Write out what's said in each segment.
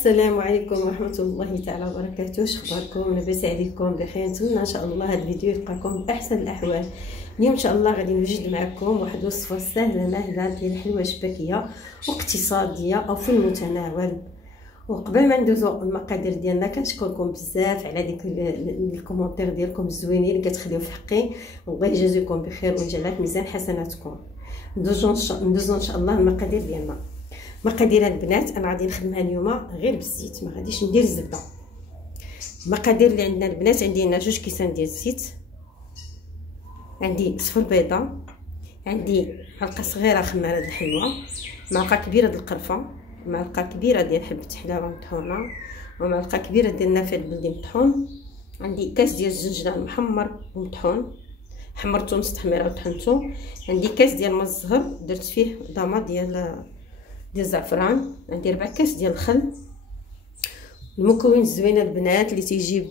السلام عليكم ورحمه الله تعالى وبركاته. شخباركم؟ لاباس عليكم بخير؟ نتمنى ان شاء الله هذا الفيديو يلقاكم باحسن الاحوال. اليوم ان شاء الله غادي نوجد معكم واحد الوصفه سهله ماهله ديال حلوه شباكيه واقتصاديه او في المتناول. وقبل ما ندوزو المقادير ديالنا كنشكركم بزاف على ديك الكومونتير ديالكم الزوينين اللي كتخليو في حقي، والله يجازيكم بخير ويجعلها في ميزان حسناتكم. ندوزو ان شاء الله المقادير ديالنا. مقادير البنات انا غادي نخدمها اليوم غير بالزيت، ما غاديش ندير الزبده. المقادير اللي عندنا البنات، عندي هنا 2 كيسان ديال الزيت، عندي صفر بيضه، عندي معلقه صغيره خماره د الحلوه، معلقه كبيره د القرفه، معلقه كبيره ديال حبه حلاوه مطحونه، ومعلقه كبيره ديال النافع البلدي مطحون، عندي كاس ديال الزنجلان محمر ومطحون، حمرته نص تحميره وطحنته، عندي كاس ديال الماء الزهر درت فيه ضامه ديال الزعفران، عندي 4 كاس ديال الخل. المكون الزوينه البنات اللي تيجيب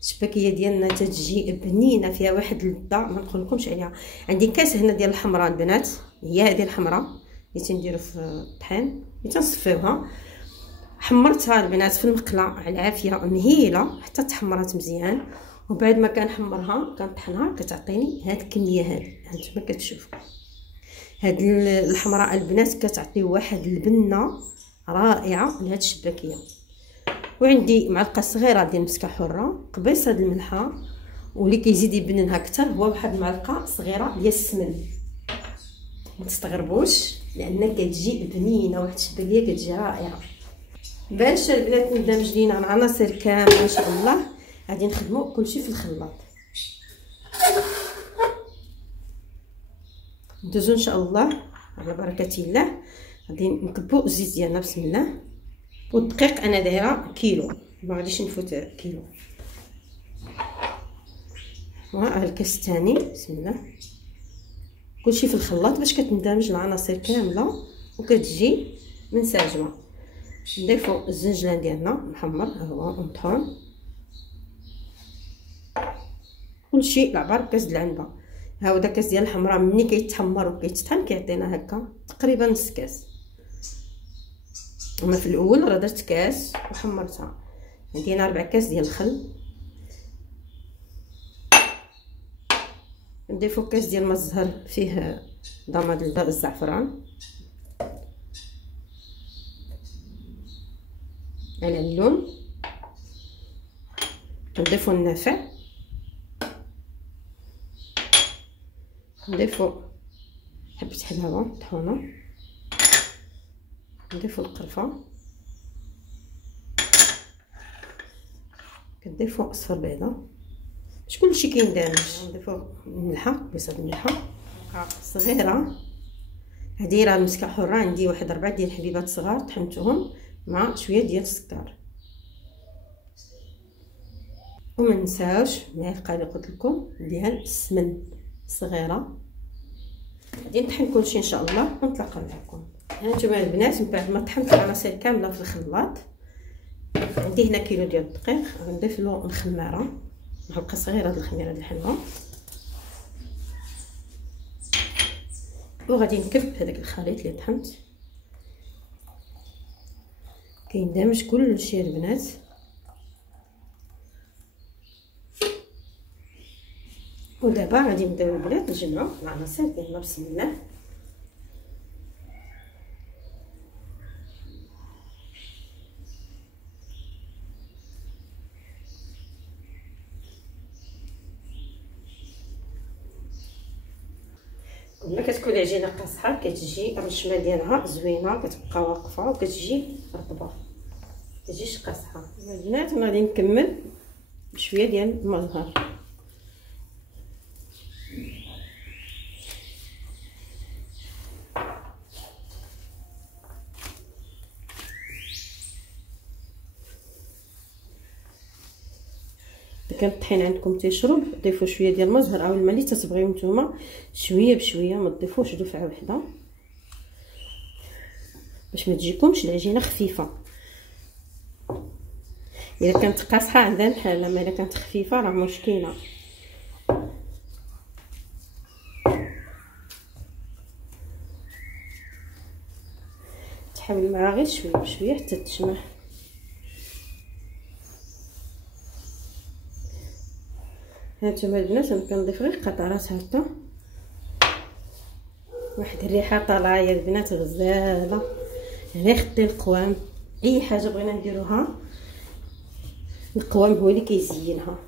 الشباكيه ديالنا تتجي بنينه فيها واحد اللذه ما نقولكمش عليها. عندي كاس هنا ديال الحمراء البنات، هي هذه الحمراء اللي تنديروا في الطحين اللي تنصفيوها. حمرتها البنات في المقله على العافيه مهيله حتى تحمرات مزيان، وبعد ما كنحمرها كنطحنها كتعطيني هاد الكميه هذه هانتوما كتشوفوا. هاد الحمراء البنات كتعطي واحد البنه رائعه لهاد الشباكيه. وعندي معلقه صغيره ديال المسكه حره، قبيصه د الملحه، واللي كيزيد يبننها اكثر هو واحد المعلقه صغيره ديال السمن. ما تستغربوش لان كتجي بنينه، واحد الشباكيه كتجي رائعه. باش البنات ندمج لينا العناصر كامله ان شاء الله غادي نخدموا كلشي في الخلاط. ندوزو ان شاء الله على بركه الله. غادي نكبوا الزيت ديالنا بسم الله. والدقيق انا دايره كيلو، ما غاديش نفوت كيلو. ها الكاس الثاني بسم الله. كلشي في الخلاط باش كتندمج العناصر كامله وكتجي منسجمه. نضيفوا الزنجلان ديالنا محمر ها هو مطحون، كلشي العبار كاس د العنبه. ها هو دا كاس ديال الحمراء ملي كيتحمر وكيتطحن كيعطينا هكا تقريبا نص كاس. اما في الاول راه درت كاس وحمرتها. عندي هنا 4 كاس ديال الخل، نضيفو كاس ديال الماء الزهر فيه ضامه ديال الزعفران على اللون، نضيفو النافع، نضيفو حبه حلاوه مطحونه، نضيفو القرفه، كنضيفو صفر بيضه باش كلشي كيندمج. نضيفو الملحه، بصح الملحه صغيره. هذه راه المسكه حره، عندي واحد 4 ديال الحبيبات صغار طحنتهم مع شويه ديال السكر. وما ننساوش معلقه اللي قلت لكم ديال السمن صغيره. غادي نطحن كلشي ان شاء الله ونتلاقاو معكم. هانتوما البنات من بعد ما طحنت العناصر كامله في الخلاط، عندي هنا كيلو ديال الدقيق، غنضيف له الخماره، معلقه صغيره د الخميره د الحلوه، وغادي نكب هذاك الخليط اللي طحنت. كيندمج كلشي البنات. ودابا غادي نبداو البنات نجمعوا العناصر ديالنا بسم الله. كل ما كتكون العجينه قاصحه كتجي الرشمه ديالها زوينه، كتبقى واقفه وكتجي رطبه، كتجيش قاصحه. البنات انا غادي نكمل بشويه ديال الماء الزهر. كان الطحين عندكم تيشرب ضيفوا شويه ديال الماء الزهر او الماء اللي تتبغيو نتوما، شويه بشويه، ما تضيفوش دفعه واحده باش ما تجيكمش العجينه خفيفه. الا كانت قاصحه عندها الحال، اما الا كانت خفيفه راه مشكله. تحاول معها غير شويه بشويه حتى تجمع. هانتوما البنات انا كنضيف غير قطرات هكا، واحد الريحه طالعه يا البنات غزاله. هنا خدي القوام، اي حاجه بغينا نديروها القوام هو اللي كيزينها.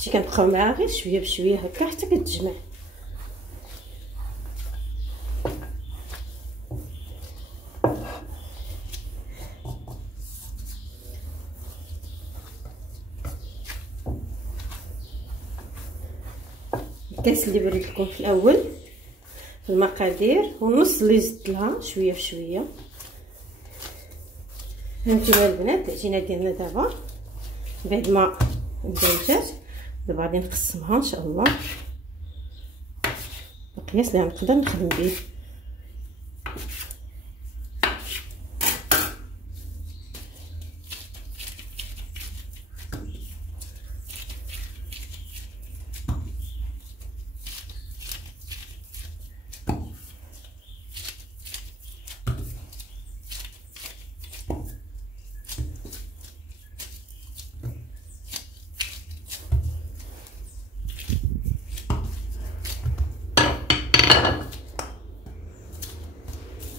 شتي كنبقاو معاها غير شويه بشويه هكا حتى كتجمع. الكاس اللي بريت لكم في الاول في المقادير والنص اللي زدت لها شويه بشويه. هانتوما البنات العجينه ديالنا دابا بعد ما بدات دابا غادي نقسمها ان شاء الله القياس اللي نقدر نخدم به.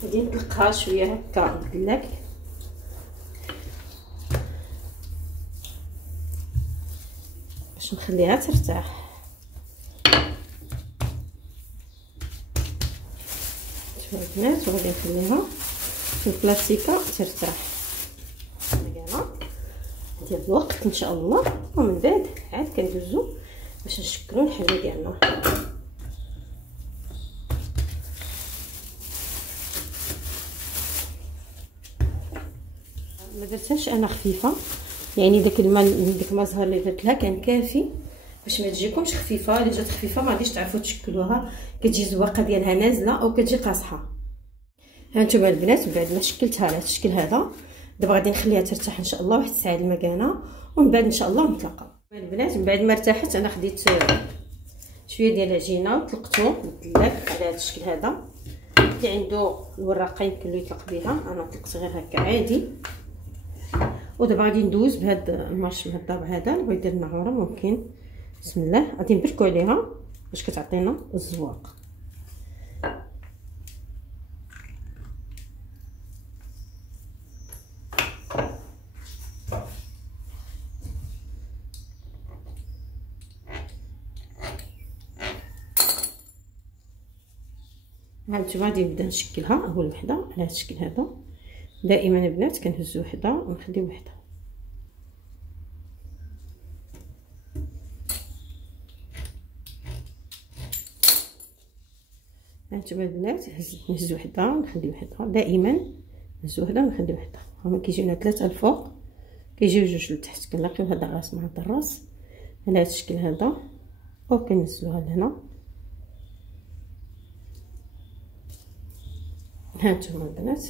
غادي نطلقها شويه هكا مدلك باش نخليها ترتاح. شوفوا البنات وغادي نخليها في البلاستيكه ترتاح مزيانه ديال الوقت ان شاء الله، ومن بعد عاد كندوزو باش نشكلو الحاجه ديالنا. ما درتهاش انا خفيفه، يعني داك الماء ديك المزهر اللي درت لها كان كافي باش ما تجيكمش خفيفه. اللي جات خفيفه ما غاديش تعرفوا تشكلوها، كتجي الزواقه ديالها نازله او كتجي قاصحه. هانتوما البنات بعد ما شكلتها على الشكل هذا دابا غادي نخليها ترتاح ان شاء الله واحد الساعه المكانه، ومن بعد ان شاء الله نتلاقاو. البنات من بعد ما ارتاحت انا خديت شويه ديال العجينه وطلقته بالدلاك على هذا الشكل هذا. اللي عنده الوراقه يمكن له يطلق بها، انا طلقت غير هكا عادي. ودابا غادي ندوز بهذا المارش من الطابع هذا اللي بغيت دير النعوره ممكن. بسم الله غادي نبركو عليها باش كتعطينا الزواق. هانتوما غادي نبدا نشكلها اول وحده على هذا الشكل هذا. دائما البنات كنهزو وحده ونخليو وحده. هانتوما البنات نهزو وحده ونخليو وحده، دائما نهزو وحده ونخليو وحده. هما كيجيونا 3 الفوق كيجيو 2 لتحت، كنلاقيو هذا الراس مع هذا الراس على هذا الشكل هذا وكنزلوها لهنا. هانتوما البنات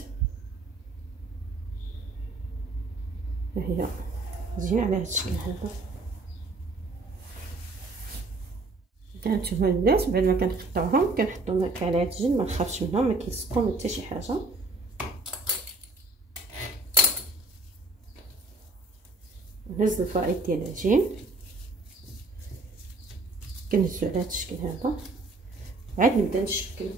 هي زينه على هذا الشكل هذا. هانتوما البنات بعد ما كنقطعوهم كنحطوهم هكا على هاد الجنب، ما نخافش منهم، ما كيلصقوا من حتى شي حاجه. نهز الفائض ديال العجين كنهزو على هاد الشكل هذا، عاد نبدا نشكل.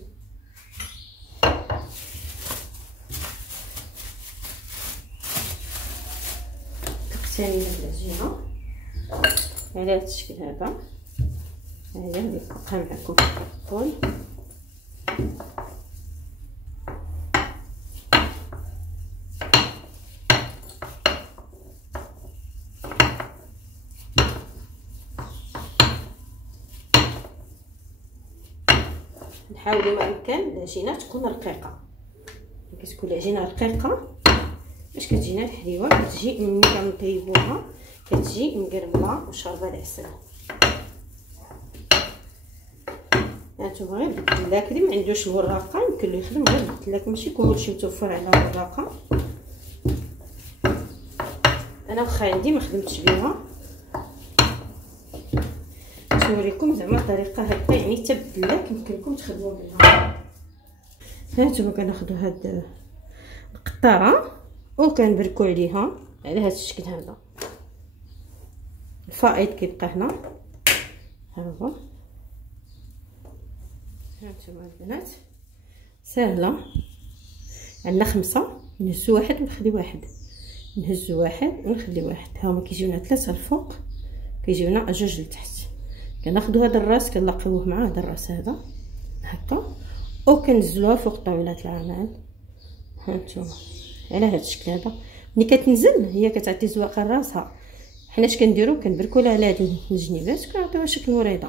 ثاني العجينه على هذا الشكل هذا. هي اللي بقى معكم في الطول. نحاولوا ما امكن العجينه تكون رقيقه، كتكون العجينه رقيقه باش كتجينا الحليوه كتجي ملي كنطيبوها كتجي مقرمله وشاربه العسل. هانتوما غير بالدلاك اللي ما عندوش الوراقه يمكن له يخدم غير بالدلاك، ماشي كلشي متوفر على الوراقه. انا واخا عندي ما خدمتش بها، نوريكم زعما طريقه هكا يعني تبدله يمكن لكم تخدموا بها. هانتوما كناخذوا هاد القطاره وكنبركو عليها على هاد الشكل هذا. الفائض كيبقى هنا، ها هو. هانتوما البنات سهله، عندنا 5 نهزو واحد ونخلي واحد، نهزو واحد ونخلي واحد. ها هما كيجيونا 3 الفوق، كيجيونا 2 لتحت. كناخدو هذا الراس كنلاقيوه مع هذا الراس هذا هكا، وكنزلوها فوق طاوله العمل. هانتوما على هذا الشكل هذا. ملي كتنزل هي كتعطي زواقه لراسها. حنا اش كنديرو كنبركو لها على هاد الجنيبات كنعطيوها شكل وريضه.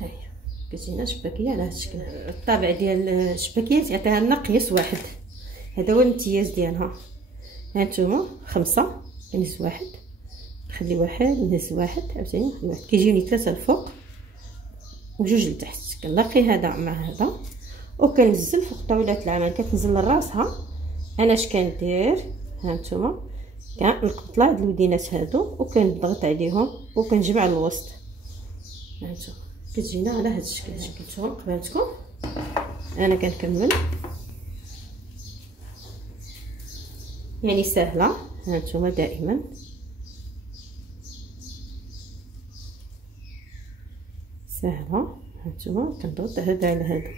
ها هي كتجينا شباكيه على هذا الشكل. الطابع ديال الشباكيات يعطيها لنا قياس واحد، هذا هو الامتياز ديالها. هانتوما 5 كنهز واحد نخلي واحد، نهز واحد عاوتاني نخلي واحد، كيجيوني 3 الفوق وجوج لتحت. كنلاقي هذا مع هذا وكنزل فوق طاوله العمل. كتنزل لراسها. انا اش كندير هانتوما كنقبط لها هاد الودينات هادو وكنضغط عليهم وكنجمع الوسط. هانتوما كتجينا على هاد الشكل. شفتوها قبالتكم. انا كنكمل يعني سهله. هانتوما دائما سهله. هانتوما كنضغط هذا على هذا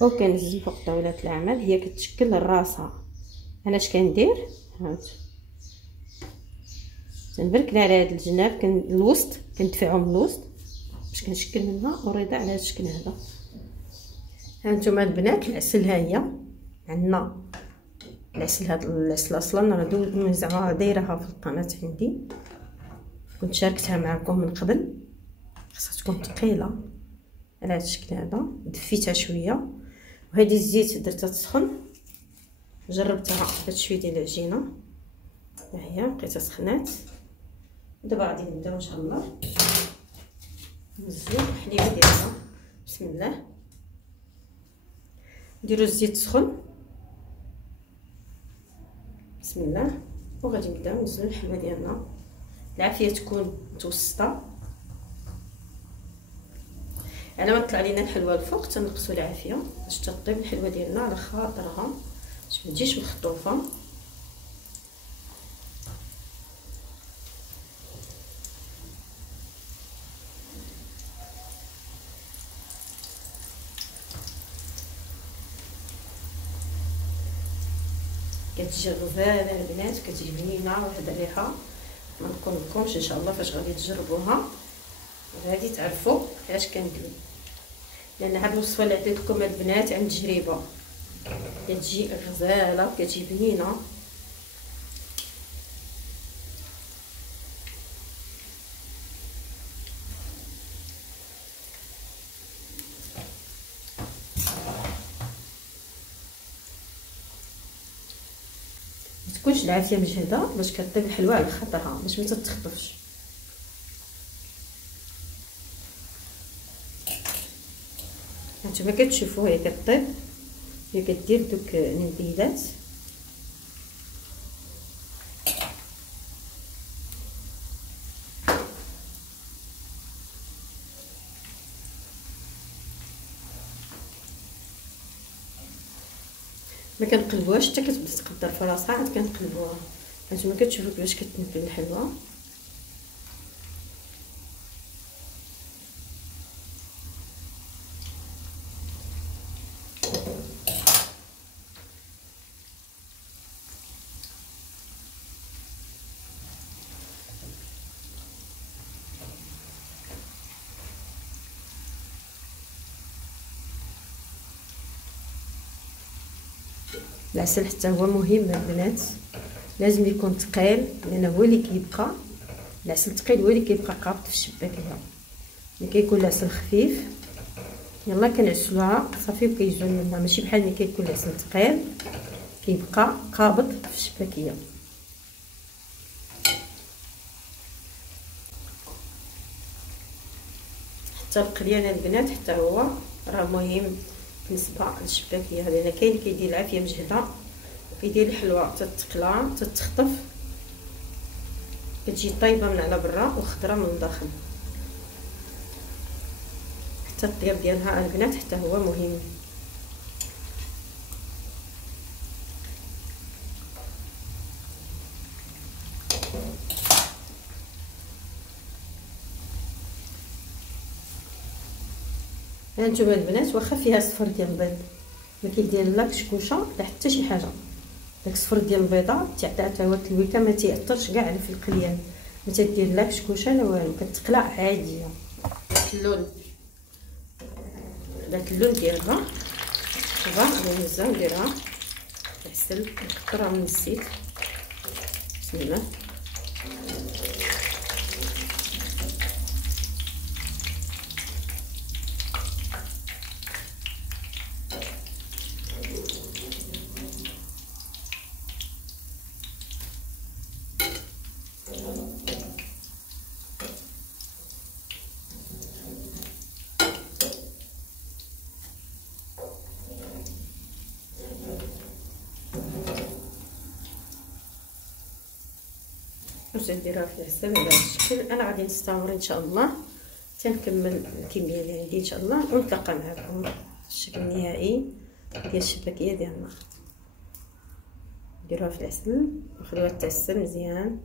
وكنزل فوق طاوله العمل. هي كتشكل راسها. انا اش كندير هانت تنبرك على هذا الجناب، الوسط كندفعو من الوسط باش كنشكل منها وريضه على هذا الشكل هذا. هانتوما البنات العسل، ها هي عندنا العسل. هذا العسل اصلا راه زعما دايرها في القناه عندي، كنت شاركتها معكم من قبل. خاصها تكون ثقيله على هذا الشكل هذا. دفيتها شويه وهذه الزيت درتها تسخن، جربتها بهاد شويه ديال العجينه. ها هي بقيتها سخنات. دابا غادي نبداو ان شاء الله نزلو الحليبه ديالنا. بسم الله. نديرو الزيت سخن. بسم الله. وغادي نبداو نزلو الحلوه ديالنا. العافيه تكون متوسطه على ما طلع لينا الحلوه الفوق. تنقصوا العافيه باش تطيب الحلوه ديالنا على خاطرها باش ما تجيش مخطوفه. كتجي غزاله البنات، كتجي بنينه واحد الريحه ما نقول لكمش. ان شاء الله فاش غادي تجربوها غادي تعرفوا علاش كندوي، لان هاد الوصفه اللي عطيت لكم البنات عن تجربه. كتجي غزاله كتجي بنينه. متكونش العافيه مجهده باش كطيب الحلوه على خاطرها باش ما تتخطفش. هانتوما كتشوفوا هي كطيب، هي كدير دوك النبيذات. ما كنقلبوهاش حتى كتبدا تقدر في راسها، عاد كنقلبوها. هانتوما كتشوفوا كيفاش كتنبل الحلوه. العسل حتى هو مهم البنات، لازم يكون ثقيل لان هو اللي كيبقى. العسل ثقيل هو اللي كيبقى قابض في الشباكيه. ملي كيكون العسل خفيف يلا كنعسلوها صافي وكيجيو منها، ماشي بحال ملي كيكون العسل ثقيل كيبقى قابض في الشباكيه. حتى القليان البنات حتى هو راه مهم بالنسبه للشباكيه، لان كاين اللي كيدير العافيه مجهده وكيدير الحلوه تتقلى تتخطف كتجي طايبه من على برا وخضره من الداخل. حتى الطياب ديالها البنات حتى هو مهم. هانتوما البنات واخا فيها الصفر ديال البيض ما كيدير لا كشكوشه لا حتى شي حاجه، داك الصفر ديال البيضه حتى هو التلويكه ما تيأثرش كاع في القليان، ما تدير لا كشكوشه لا والو، كتقلع عاديه. اللون داك اللون ديالها دابا غادي نهزها نديرها العسل نكثرها من الزيت. بسم الله. واش نديرها في العسل على هذا الشكل. انا غادي نستمر ان شاء الله تنكمل الكميه اللي عندي ان شاء الله ونتلاقى معكم الشكل النهائي ديال الشباكيه ديالنا. نديروها في العسل نخليوها تعسل مزيان.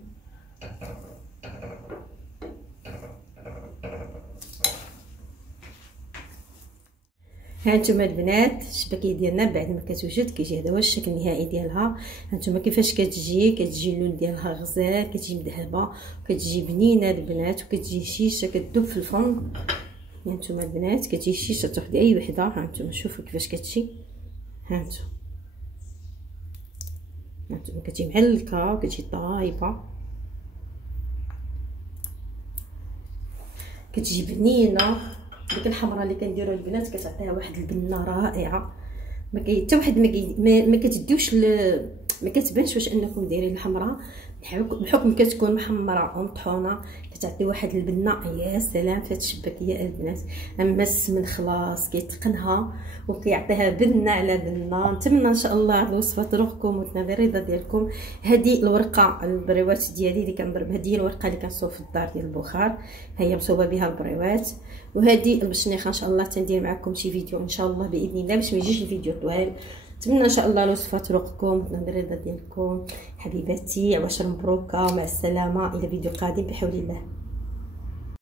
هانتوما البنات الشباكيه ديالنا بعد ما كتوجد كيجي هذا هو الشكل النهائي ديالها. هانتوما كيفاش كتجي اللون ديالها غزال، كتجي مذهبه وكتجي بنينه البنات، وكتجي شيشه كتذوب في الفرن. هانتوما البنات كتجي شيشه تاخدي اي وحده. هانتوما شوفوا كيفاش كتجي. هانتوما كتجي معلكه وكتجي طايبه، كتجي بنينه. ديك الحمراء اللي كنديروا البنات كتعطيها واحد البنه رائعه. ما حتى واحد ما كتديوش ما كتبانش واش انكم دايرين الحمراء، بحكم كتكون محمره ومطحونه كتعطي واحد البنه. يا سلام في هاد الشباكيه البنات. اما السمن خلاص كيتقنها وكيعطيها بنه على بنه. نتمنى ان شاء الله الوصفه تروقكم وتنال الرضا ديالكم. هذه الورقه البريوات ديالي اللي كنضرب، هذه الورقه اللي كنصوب في الدار ديال البخار، هي مصوبه بها البريوات. وهذه البشنيخه ان شاء الله تندير معكم شي فيديو ان شاء الله باذن الله باش ما يجيش الفيديو طويل. نتمنى ان شاء الله الوصفه تروقكم وتنال الرضا ديالكم. حبيباتي عواشر مبروكه، مع السلامه الى فيديو قادم بحول الله.